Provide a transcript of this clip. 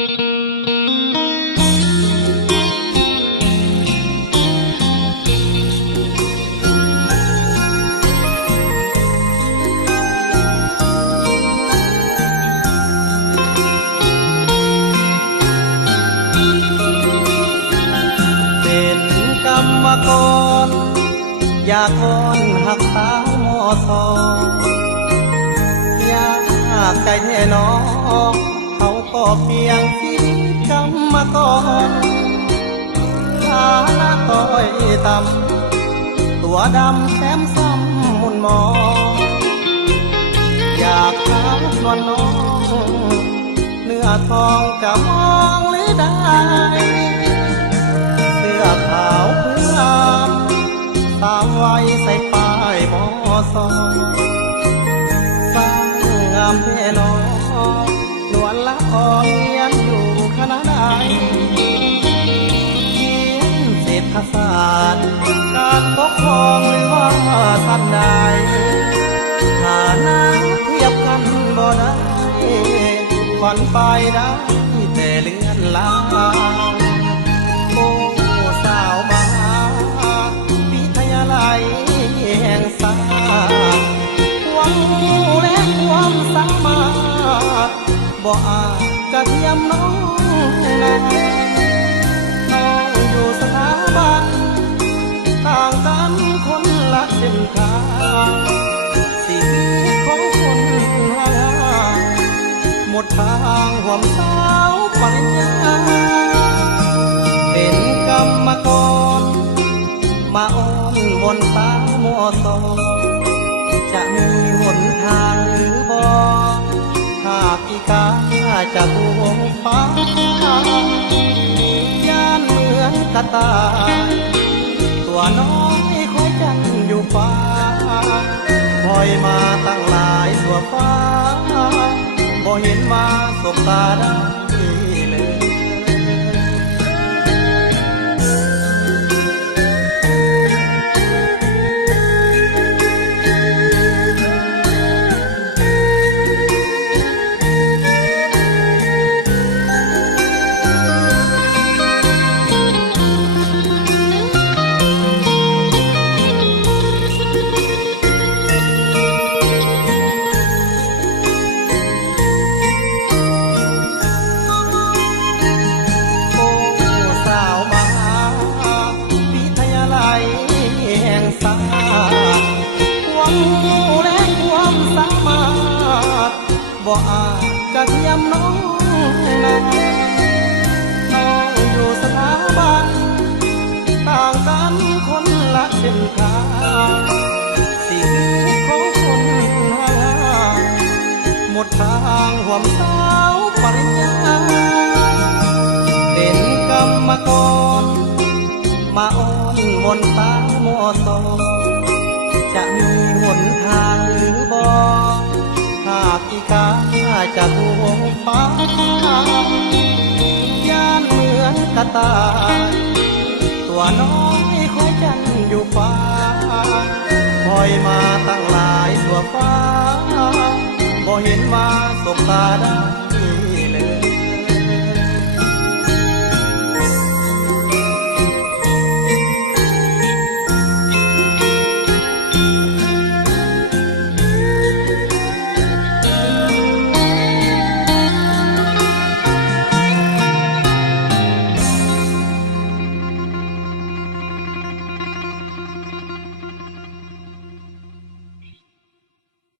เป็นกรรมกรอยากวอนหักสาวมอสออยากใจแท้น้องเขาก็เพียงชีวิตกรรมกรฐานะต้อยต่ำตัวดำแถมซ้ำมุนมองอยากถามนวลน้องเนื้อทองจะมองหรือได้เสื้อขาวพื้นงามสาวไว้ใส่ป้ายมอสอสร้างงามแท่น้องนวลละอ่อนเรียนอยู่คณะใดเขียนเศรษฐศาสตร์การปกครองหรือว่าท่านใดฐานะเทียบกันบ่ได้ฝันไปได้แต่เลือนลางโอ้สาวมาวิทยาลัยแห่งศาสตร์หวังและความสามารถบ่อาจจะเทียมน้องนะน้องอยู่สถาบันต่างกันคนละเส้นทางชีวิตของคนห่างหมดทางห่วงสาวปริญญาเป็นกรรมกรมาอ้อนวอนสาวมอสอจะมีหนทางหรือบ่หากอีกาจะดวงฟ้าย่านเหมือนกระต่ายตัวน้อยคอยจันอยู่ฟ้าคอยมาตั้งหลายตัวฟ้าบ่เห็นมาสบตาได้เลย สาความรู้และความสามารถบ่อาจจะเทียมน้องนะน้องอยู่สถาบันต่างกันคนละเส้นทางชีวิตของคนห่างหมดทางห่วงสาวปริญญาเป็นกรรมกรมาอ้อนวอนสาวมอสอจะมีหนทางหรือบ่หากอีกาจะทวงฟ้าย่านเหมือนกระต่ายตัวน้อยคอยจันอยู่ฟ้าคอยมาตั้งหลายตัวฟ้าบ่เห็นมาสบตาได้